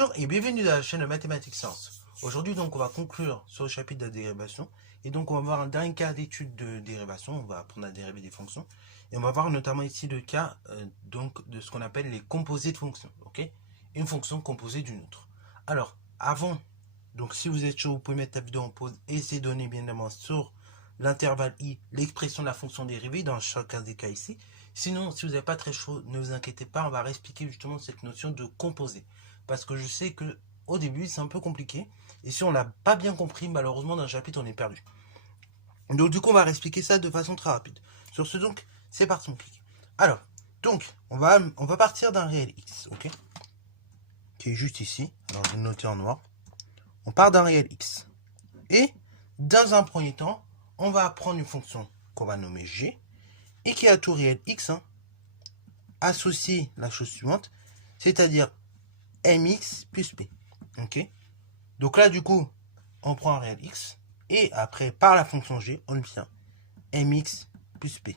Bonjour et bienvenue dans la chaîne de Mathématiques Sciences. Aujourd'hui donc on va conclure sur le chapitre de la dérivation et donc on va voir un dernier cas d'étude de dérivation. On va apprendre à dériver des fonctions et on va voir notamment ici le cas donc de ce qu'on appelle les composés de fonctions. Ok, une fonction composée d'une autre. Alors avant, donc si vous êtes chaud, vous pouvez mettre la vidéo en pause et essayer de donner bien évidemment sur l'intervalle i l'expression de la fonction dérivée dans chacun des cas ici. Sinon, si vous n'êtes pas très chaud, ne vous inquiétez pas, on va réexpliquer justement cette notion de composé. Parce que je sais que au début, c'est un peu compliqué. Et si on l'a pas bien compris, malheureusement, dans le chapitre, on est perdu. Donc du coup, on va réexpliquer ça de façon très rapide. Sur ce, donc, c'est parti, on clique. Alors, donc, on va partir d'un réel x, ok, qui est juste ici. Alors, je vais le noter en noir. On part d'un réel x. Et, dans un premier temps, on va prendre une fonction qu'on va nommer g, et qui a tout réel x, associe la chose suivante, c'est-à-dire mx plus p. Ok. Donc là, du coup, on prend un réel x, et après, par la fonction g, on obtient mx plus p.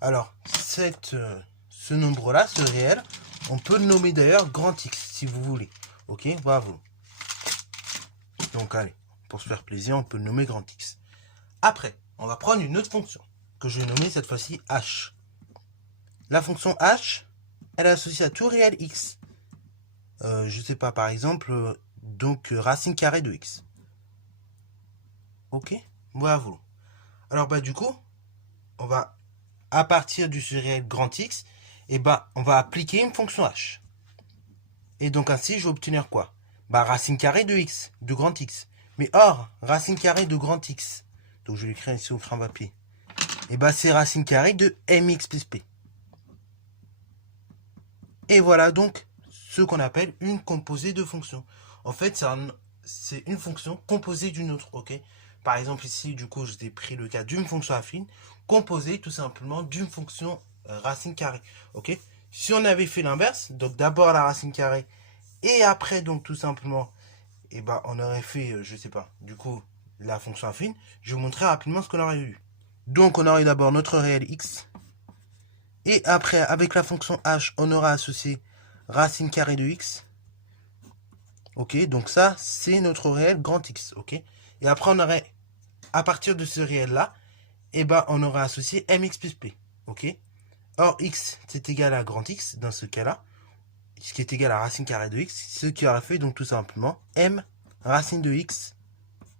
Alors, ce nombre-là, ce réel, on peut le nommer d'ailleurs grand x, si vous voulez. Ok, bravo. Donc allez, pour se faire plaisir, on peut le nommer grand x. Après, on va prendre une autre fonction, que je vais nommer cette fois-ci h. La fonction h, elle est associée à tout réel x. Je sais pas, par exemple, racine carrée de x. Ok, bravo. Alors du coup, on va, à partir du réel grand x, on va appliquer une fonction h. Et donc ainsi, je vais obtenir quoi? Racine carrée de x, de grand x. Mais or, racine carrée de grand x, donc je vais l'écrire ici au crayon papier, c'est racine carrée de mx plus p. Et voilà donc ce qu'on appelle une composée de fonctions. En fait, c'est une fonction composée d'une autre, ok? Par exemple ici, du coup, je t'ai pris le cas d'une fonction affine, composée tout simplement d'une fonction racine carrée, ok? Si on avait fait l'inverse, donc d'abord la racine carrée, et après donc tout simplement, on aurait fait, je sais pas, du coup, la fonction affine, je vais vous montrer rapidement ce qu'on aurait eu. Donc on aurait d'abord notre réel x, et après, avec la fonction h, on aura associé racine carrée de x. Ok, donc ça, c'est notre réel grand x. Ok, et après, on aurait, à partir de ce réel-là, on aurait associé mx plus p. Ok, or x, c'est égal à grand x dans ce cas-là, ce qui est égal à racine carrée de x, ce qui aurait fait donc tout simplement m racine de x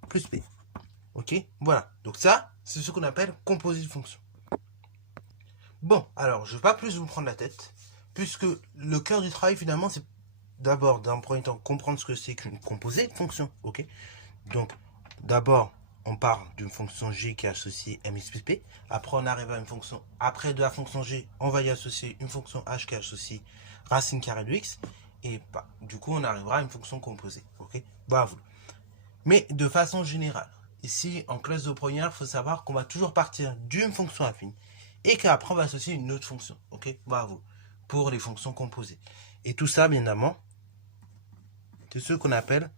plus p. Ok, voilà. Donc ça, c'est ce qu'on appelle composé de fonction. Bon, alors, je ne vais pas plus vous prendre la tête, puisque le cœur du travail, finalement, c'est d'abord, d'un premier temps, comprendre ce que c'est qu'une composée de fonction, ok? Donc, d'abord, on part d'une fonction g qui est associée mx plus p. Après, on arrive à une fonction, après de la fonction g, on va y associer une fonction h qui est associée racine carrée de x. Et du coup, on arrivera à une fonction composée, ok? Bravo. Mais de façon générale, ici, en classe de première, il faut savoir qu'on va toujours partir d'une fonction affine et qu'après on va associer une autre fonction, ok, bravo, pour les fonctions composées. Et tout ça, bien évidemment, c'est ce qu'on appelle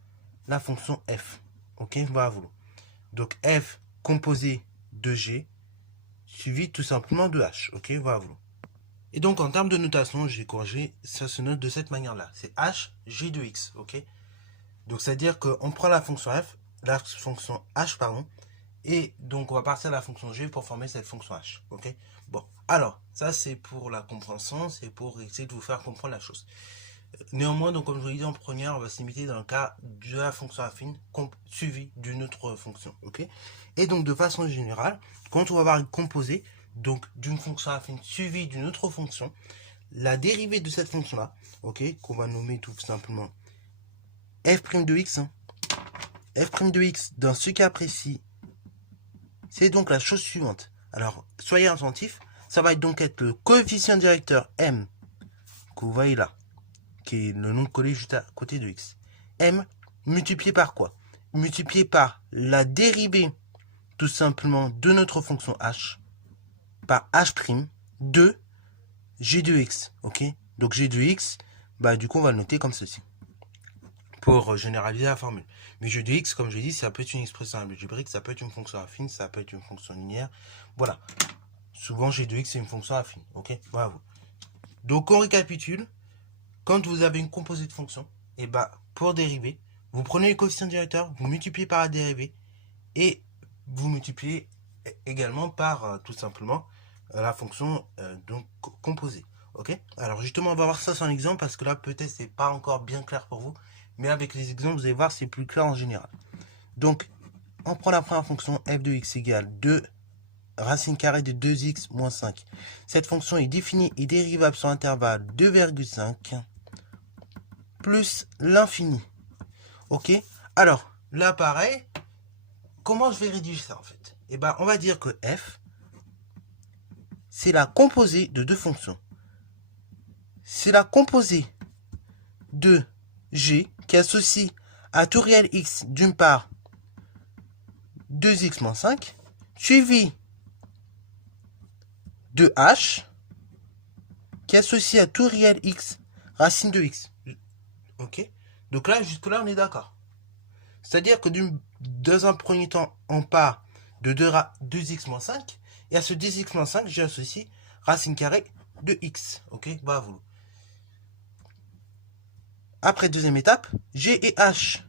la fonction f, ok, bravo. Donc f composé de g, suivi tout simplement de h, ok, bravo. Et donc en termes de notation, j'ai corrigé, ça se note de cette manière-là, c'est h, g de x, ok. Donc c'est à dire qu'on prend la fonction h, pardon, et donc on va partir de la fonction g pour former cette fonction h, ok. Bon, alors, ça c'est pour la compréhension, c'est pour essayer de vous faire comprendre la chose. Néanmoins, donc comme je vous l'ai dit en première, on va se limiter dans le cas de la fonction affine suivie d'une autre fonction, ok. Et donc de façon générale, quand on va avoir une composée, donc d'une fonction affine suivie d'une autre fonction, la dérivée de cette fonction-là, ok, qu'on va nommer tout simplement f' de x, f' de x, dans ce cas précis, c'est donc la chose suivante. Alors, soyez attentifs, ça va donc être le coefficient directeur m, que vous voyez là, qui est le nom collé juste à côté de x. M multiplié par quoi? Multiplié par la dérivée, tout simplement, de notre fonction h, par h' de g de x, ok? Donc g de x, du coup, on va le noter comme ceci, pour généraliser la formule. Mais g de x, comme je l'ai dit, ça peut être une expression algébrique, ça peut être une fonction affine, ça peut être une fonction linéaire. Voilà. Souvent, g de x, c'est une fonction affine. Ok, bravo. Donc, on récapitule. Quand vous avez une composée de fonctions, pour dériver, vous prenez le coefficient directeur, vous multipliez par la dérivée, et vous multipliez également par tout simplement la fonction donc composée. Ok. Alors justement, on va voir ça sur un exemple parce que là peut-être c'est pas encore bien clair pour vous, mais avec les exemples vous allez voir c'est plus clair en général. Donc on prend la première fonction f de x égale 2 racine carrée de 2x moins 5. Cette fonction est définie et dérivable sur l'intervalle 2,5 plus l'infini. Ok. Alors là pareil, comment je vais rédiger ça en fait? Eh ben on va dire que f c'est la composée de deux fonctions. C'est la composée de g qui associe à tout réel x d'une part 2x moins 5 suivi de h qui associe à tout réel x racine de x. Ok. Donc là, jusque là, on est d'accord. C'est-à-dire que dans un premier temps, on part de 2x moins 5 et à ce 2x moins 5, j'ai associé racine carrée de x. Ok. Bravo. Après, deuxième étape, g et h.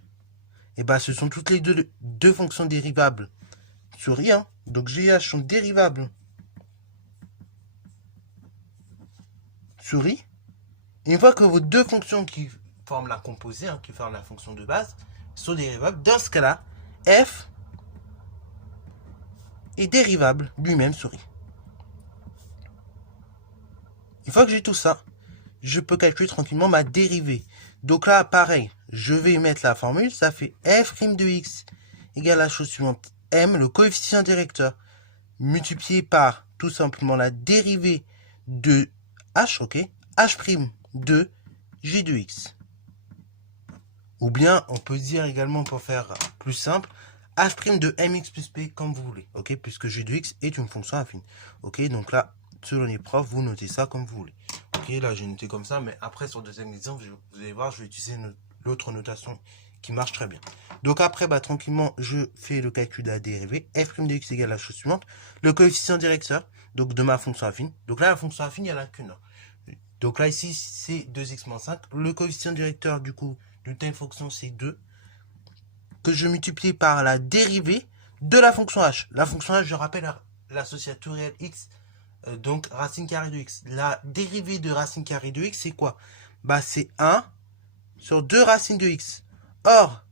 Et ben, ce sont toutes les deux fonctions dérivables sur i. Donc g et h sont dérivables sur i. Et une fois que vos deux fonctions qui forment la composée, qui forment la fonction de base, sont dérivables, dans ce cas-là, f est dérivable lui-même sur i. Une fois que j'ai tout ça, je peux calculer tranquillement ma dérivée. Donc là, pareil, je vais mettre la formule, ça fait f' de x égale à la chose suivante, m, le coefficient directeur, multiplié par tout simplement la dérivée de h, ok, h' de g de x. Ou bien, on peut dire également, pour faire plus simple, h' de mx plus p, comme vous voulez, ok, puisque g de x est une fonction affine. Ok, donc là, selon les profs, vous notez ça comme vous voulez. Ok, là, j'ai noté comme ça, mais après, sur le deuxième exemple, vous allez voir, je vais utiliser l'autre notation qui marche très bien. Donc après, tranquillement, je fais le calcul de la dérivée. f' de x égale à la chose suivante. Le coefficient directeur, donc de ma fonction affine. Donc là, la fonction affine, il n'y en a qu'une. Donc là, ici, c'est 2x moins 5. Le coefficient directeur, du coup, d'une telle fonction, c'est 2. Que je multiplie par la dérivée de la fonction h. La fonction h, je rappelle, l'associateur réel x, donc racine carrée de x. La dérivée de racine carrée de x, c'est quoi? C'est 1 sur 2 racines de x. Or,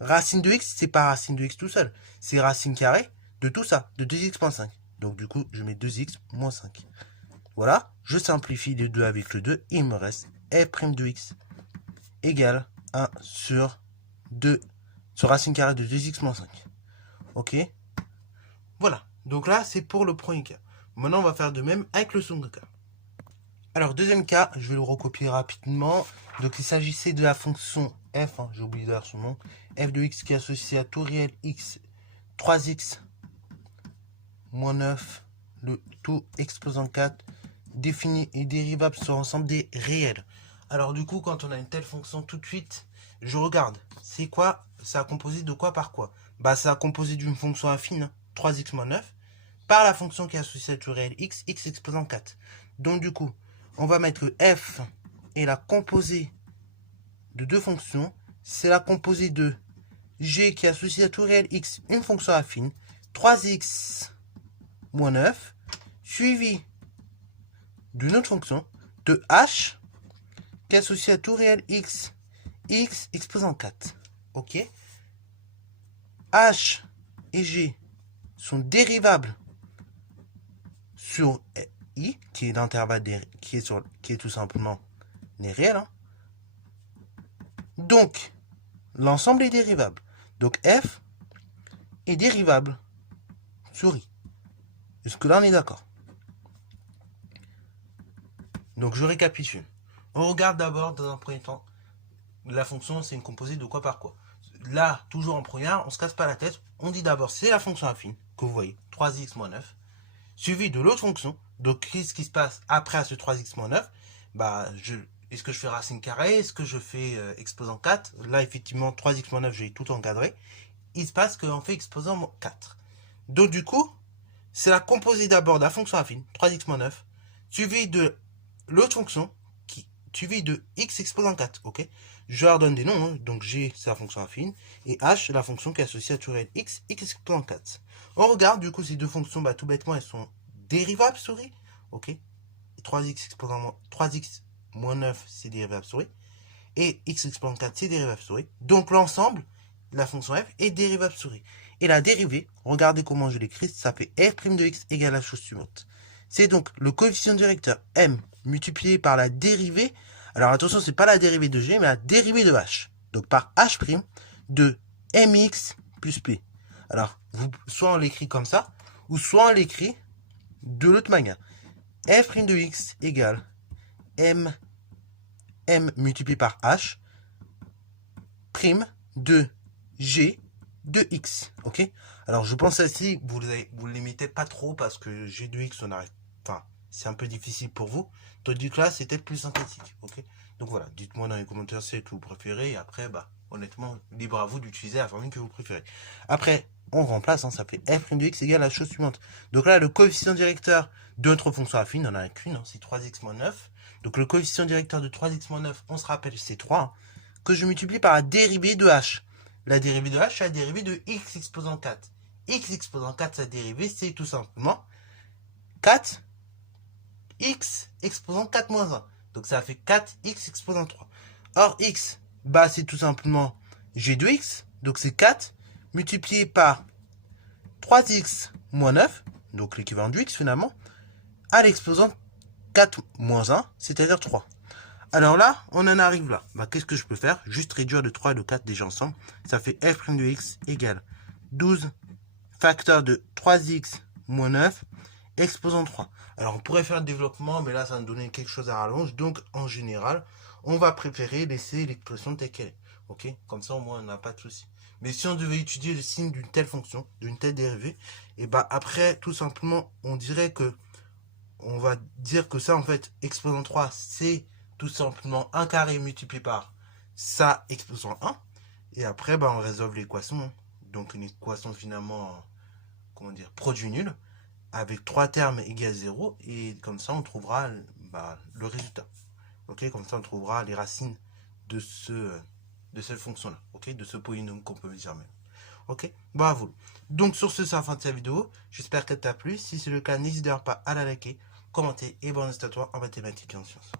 racine de x, c'est pas racine de x tout seul. C'est racine carrée de tout ça, de 2x moins 5. Donc du coup, je mets 2x moins 5. Voilà, je simplifie les 2 avec le 2. Il me reste f' de x égale 1 sur 2 sur racine carrée de 2x moins 5. Ok. Voilà, donc là, c'est pour le premier cas. Maintenant, on va faire de même avec le second cas. Alors, deuxième cas, je vais le recopier rapidement. Donc, il s'agissait de la fonction f, j'ai oublié d'ailleurs son nom, f de x qui est associé à tout réel x, 3x moins 9, le tout exposant 4, défini et dérivable sur l'ensemble des réels. Alors, du coup, quand on a une telle fonction, tout de suite, je regarde. C'est quoi? Ça a composé de quoi par quoi? Ça a composé d'une fonction affine, 3x moins 9, par la fonction qui est associée à tout réel x, x exposant 4. Donc, du coup, on va mettre que f est la composée de deux fonctions. C'est la composée de g qui est associée à tout réel x, une fonction affine, 3x moins 9, suivi d'une autre fonction de h qui est associée à tout réel x, x exposant 4. Ok. H et g sont dérivables sur i, qui est l'intervalle qui est tout simplement les réels. Donc, l'ensemble est dérivable. Donc, f est dérivable sur i. Jusque-là, on est d'accord. Donc, je récapitule. On regarde d'abord, dans un premier temps, la fonction, c'est une composée de quoi par quoi. Là, toujours en première, on ne se casse pas la tête. On dit d'abord, c'est la fonction affine, que vous voyez, 3x moins 9, suivi de l'autre fonction. Donc, qu'est-ce qui se passe après à ce 3x moins 9? Est-ce que je fais racine carrée? Est-ce que je fais exposant 4? Là, effectivement, 3x moins 9, j'ai tout encadré. Il se passe qu'on fait exposant 4. Donc, du coup, c'est la composée d'abord de la fonction affine, 3x moins 9, suivi de l'autre fonction, suivi de x exposant 4, ok? Je leur donne des noms, hein. Donc g, c'est la fonction affine, et h, la fonction qui est associée à tout réel x exposant 4. On regarde, du coup, ces deux fonctions, bah, tout bêtement, elles sont dérivables souris, ok? 3x exposant 3x moins 9, c'est dérivable souris, et x exposant 4, c'est dérivable souris. Donc l'ensemble, la fonction f, est dérivable souris. Et la dérivée, regardez comment je l'écris, ça fait f' de x égale la chose suivante. C'est donc le coefficient directeur m multiplié par la dérivée. Alors attention, c'est pas la dérivée de g, mais la dérivée de h. Donc par h' de mx plus p. Alors, soit on l'écrit comme ça, ou soit on l'écrit de l'autre manière. f' de x égale m multiplié par h prime de g de x, ok? Alors je pense ainsi, vous ne limitez pas trop parce que g de x, on arrive, enfin, c'est un peu difficile pour vous. Tandis que là, c'est peut-être plus synthétique, ok? Donc voilà, dites-moi dans les commentaires ce que vous préférez et après, bah, honnêtement, libre à vous d'utiliser la formule que vous préférez. Après, on remplace, hein, ça fait f' de x égale la chose suivante. Donc là, le coefficient directeur de notre fonction affine, on en a qu'une, hein, c'est 3x moins 9. Donc le coefficient directeur de 3x moins 9, on se rappelle, c'est 3, hein, que je multiplie par la dérivée de h. La dérivée de h, c'est la dérivée de x exposant 4. X exposant 4, sa dérivée, c'est tout simplement 4 x exposant 4 moins 1. Donc ça fait 4x exposant 3. Or, x, bah, c'est tout simplement g de x. Donc c'est 4 multiplié par 3x moins 9, donc l'équivalent du x finalement, à l'exposant 4 moins 1, c'est-à-dire 3. Alors là, on en arrive là. Bah, qu'est-ce que je peux faire? Juste réduire de 3 et de 4 déjà ensemble. Ça fait f' de x égale 12 facteur de 3x moins 9 exposant 3. Alors on pourrait faire le développement, mais là ça va nous donner quelque chose à rallonge. Donc en général, on va préférer laisser l'expression telle qu'elle est. Ok? Comme ça au moins on n'a pas de souci. Mais si on devait étudier le signe d'une telle fonction, d'une telle dérivée, et bah après tout simplement on dirait que on va dire que ça en fait exposant 3 c'est tout simplement 1 carré multiplié par ça exposant 1. Et après, bah, on résolve l'équation. Hein. Donc une équation finalement, comment dire, produit nul, avec 3 termes égale 0. Et comme ça, on trouvera bah, le résultat. Ok, comme ça, on trouvera les racines de cette fonction-là. Ok, de ce polynôme qu'on peut dire même. Ok, bravo. Donc sur ce, c'est la fin de cette vidéo. J'espère qu'elle t'a plu. Si c'est le cas, n'hésite pas à la liker, commenter et bonne à toi en mathématiques et en sciences.